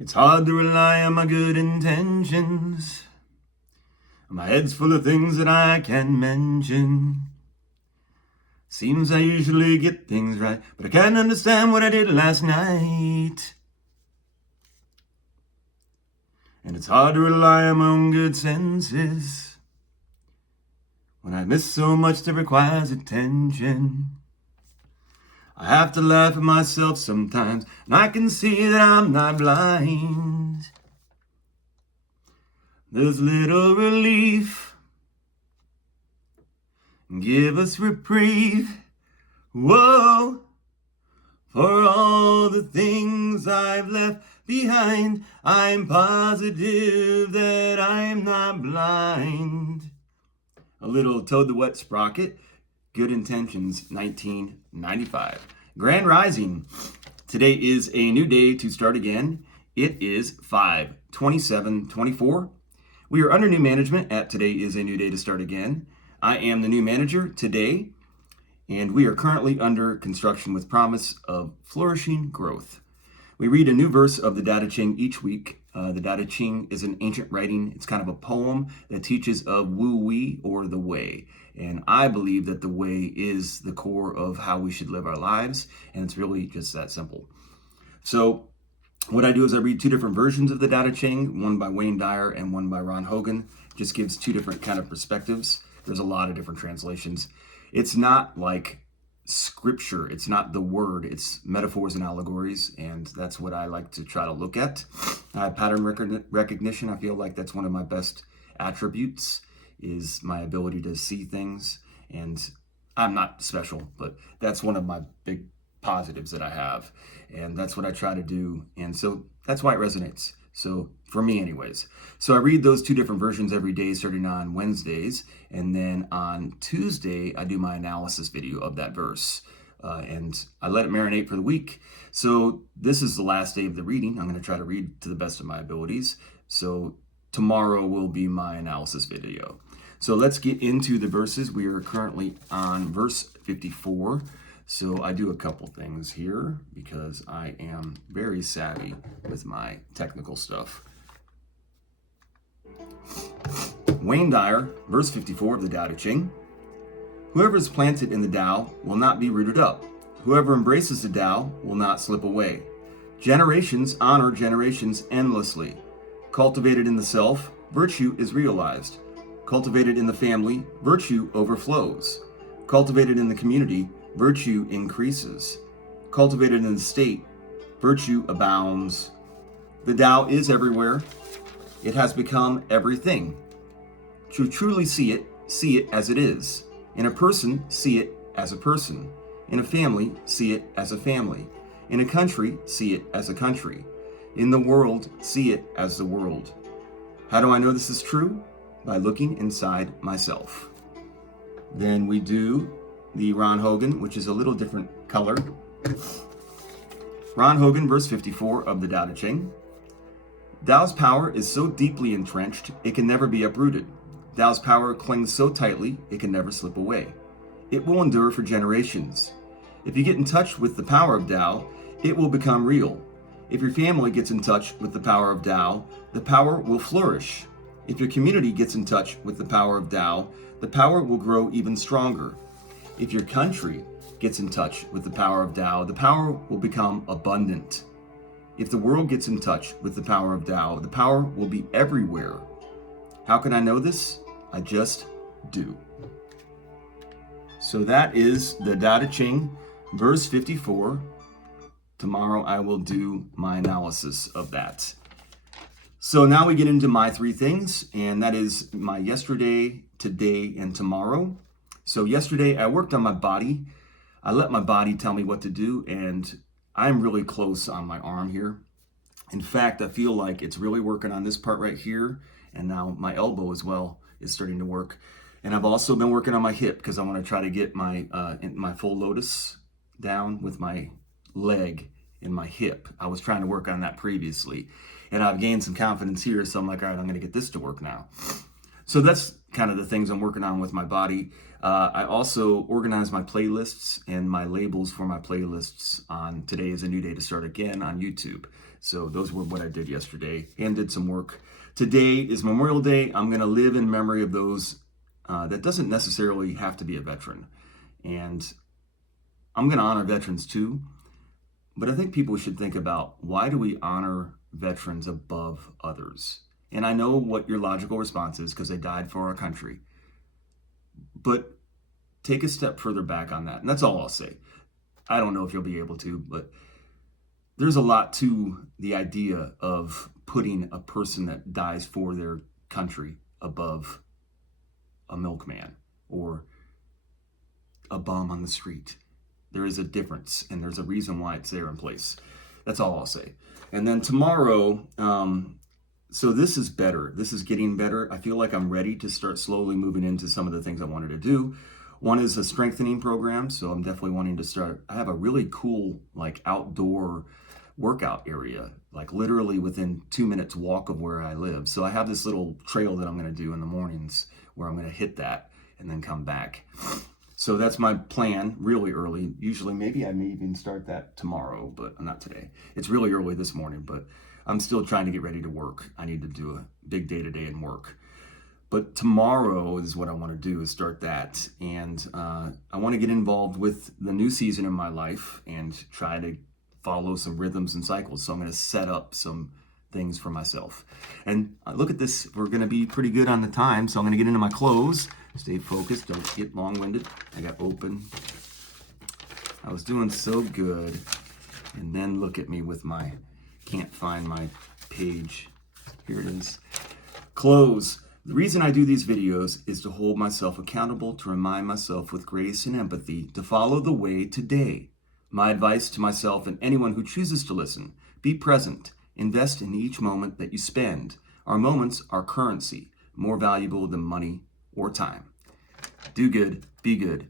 It's hard to rely on my good intentions. My head's full of things that I can't mention. Seems I usually get things right, but I can't understand what I did last night. And it's hard to rely on my own good senses when I miss so much that requires attention. I have to laugh at myself sometimes, and I can see that I'm not blind. There's little relief, give us reprieve, whoa, for all the things I've left behind. I'm positive that I'm not blind. A little Toad the Wet Sprocket, Good Intentions, 1995. Grand Rising. Today is a new day to start again. It is 5/27/24. We are under new management at Today is a New Day to Start Again. I am the new manager today, and we are currently under construction with promise of flourishing growth. We read a new verse of the Tao Te Ching each week. The Tao Te Ching is an ancient writing. It's kind of a poem that teaches of Wu Wei, or the way. And I believe that the way is the core of how we should live our lives, and it's really just that simple. So what I do is I read two different versions of the Tao Te Ching, one by Wayne Dyer and one by Ron Hogan. Just gives two different kind of perspectives. There's a lot of different translations. It's not like scripture, it's not the word, it's metaphors and allegories, and that's what I like to try to look at. Pattern recognition, I feel like that's one of my best attributes, is my ability to see things, and I'm not special, but that's one of my big positives that I have, and that's what I try to do, and so that's why it resonates. So for me anyways. So I read those two different versions every day starting on Wednesdays, and then on Tuesday I do my analysis video of that verse, and I let it marinate for the week. So this is the last day of the reading. I'm going to try to read to the best of my abilities. So tomorrow will be my analysis video. So let's get into the verses. We are currently on verse 54. So I do a couple things here because I am very savvy with my technical stuff. Wayne Dyer, verse 54 of the Tao Te Ching. Whoever is planted in the Tao will not be rooted up. Whoever embraces the Tao will not slip away. Generations honor generations endlessly. Cultivated in the self, virtue is realized. Cultivated in the family, virtue overflows. Cultivated in the community, virtue increases. Cultivated in the state, virtue abounds. The Tao is everywhere. It has become everything. To truly see it as it is. In a person, see it as a person. In a family, see it as a family. In a country, see it as a country. In the world, see it as the world. How do I know this is true? By looking inside myself. Then we do the Ron Hogan, which is a little different color. Ron Hogan, verse 54 of the Tao Te Ching. Tao's power is so deeply entrenched, it can never be uprooted. Tao's power clings so tightly, it can never slip away. It will endure for generations. If you get in touch with the power of Tao, it will become real. If your family gets in touch with the power of Tao, the power will flourish. If your community gets in touch with the power of Tao, the power will grow even stronger. If your country gets in touch with the power of Tao, the power will become abundant. If the world gets in touch with the power of Tao, the power will be everywhere. How can I know this? I just do. So that is the Tao Te Ching, verse 54. Tomorrow I will do my analysis of that. So now we get into my three things, and that is my yesterday, today, and tomorrow. So yesterday I worked on my body. I let my body tell me what to do, and I'm really close on my arm here. In fact, I feel like it's really working on this part right here, and now my elbow as well is starting to work. And I've also been working on my hip because I want to try to get my full lotus down with my leg in my hip. I was trying to work on that previously, and I've gained some confidence here, so I'm like, all right, I'm going to get this to work now. So that's kind of the things I'm working on with my body. I also organize my playlists and my labels for my playlists on Today is a New Day to Start Again on YouTube. So those were what I did yesterday and did some work. Today is Memorial Day. I'm going to live in memory of those. That doesn't necessarily have to be a veteran. And I'm going to honor veterans too. But I think people should think about, why do we honor veterans above others? And I know what your logical response is, because they died for our country. But take a step further back on that. And that's all I'll say. I don't know if you'll be able to, but there's a lot to the idea of putting a person that dies for their country above a milkman or a bum on the street. There is a difference, and there's a reason why it's there in place. That's all I'll say. And then tomorrow, so this is better. This is getting better. I feel like I'm ready to start slowly moving into some of the things I wanted to do. One is a strengthening program, so I'm definitely wanting to start. I have a really cool, like, outdoor workout area, like literally within 2 minutes walk of where I live. So I have this little trail that I'm going to do in the mornings where I'm going to hit that and then come back. So that's my plan, really early. Usually, maybe I may even start that tomorrow, but not today. It's really early this morning, but I'm still trying to get ready to work. I need to do a big day today and work. But tomorrow is what I want to do, is start that. And I want to get involved with the new season in my life and try to follow some rhythms and cycles. So I'm going to set up some things for myself. And look at this. We're going to be pretty good on the time. So I'm going to get into my clothes. Stay focused. Don't get long-winded. I got open. I was doing so good. And then look at me with my, can't find my page. Here it is. Clothes. The reason I do these videos is to hold myself accountable, to remind myself with grace and empathy to follow the way today. My advice to myself and anyone who chooses to listen: be present. Invest in each moment that you spend. Our moments are currency, more valuable than money or time. Do good, be good.